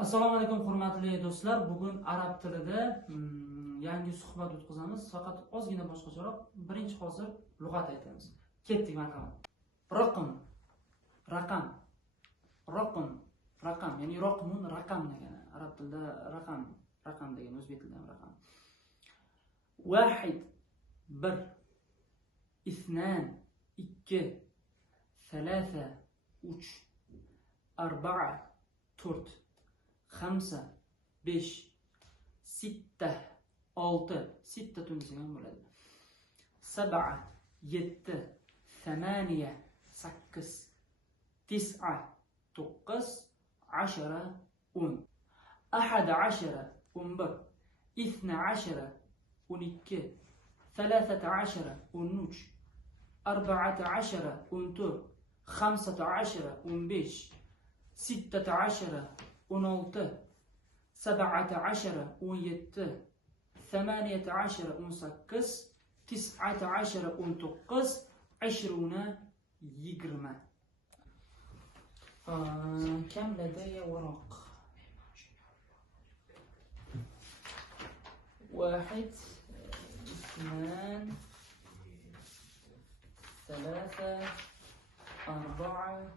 Assalomu alaykum hurmatli do'stlar. Bugun arab tilida yangi suhbat o'tkazamiz. Faqat ozgina boshqacharoq. Birinchi hozir lug'at aytamiz. Ketdik marhamat. Raqam, raqam, raqam, raqam, ya'ni raqmun raqam degani. Arab tilida raqam, raqam degan o'zbek tilida raqam. Wahid, bir, ithnan, ikki, thalatha, uch, arba'a, to'rt, xamsa, 5, sitta, 6, sitta desa ham bo'ladi. Sab'a, 7, 8, 8, 9, 9, 10, 10. 11, 11, 12, 12, 13, 13, 14, 14, 15, 15, 16, 16, 17, 17, 18, 18, 19, 19, 20, 20. كم لدي ورق؟ 1 2 3 4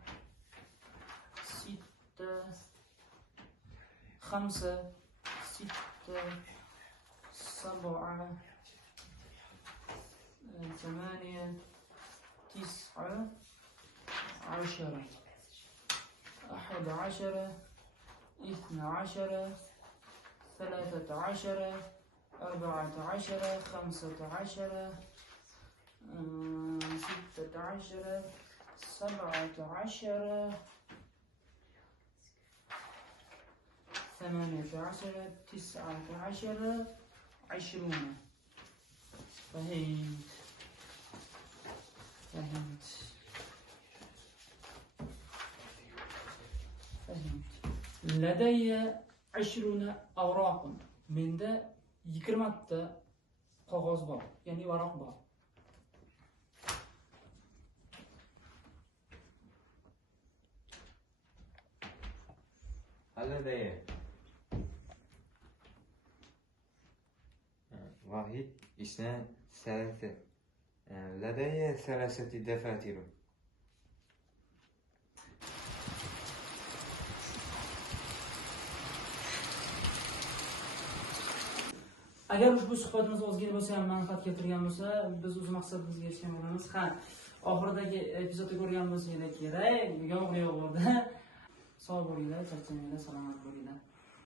6 5 6 7 8 9 10 11 12 13 14 15 16 17 18 19 20. فهمت فهمت فهمت. لدي 20 أوراق. من ده 20 تا qog'oz bor, ya'ni varaq bor. هل لدي 1 2 3 لدي 3 دفاتر. Agar ushbu suhbatimiz ozgina bo'lsa ham manfaat keltirgan bo'lsa, biz o'z maqsadimizga erishgan bo'lamiz. Ha, oxiridagi epizodni ko'rgan bo'lsanglar kerak, yo'q-yo'q bo'ldi. Sog' bo'linglar, charchamanglar, salomat bo'linglar.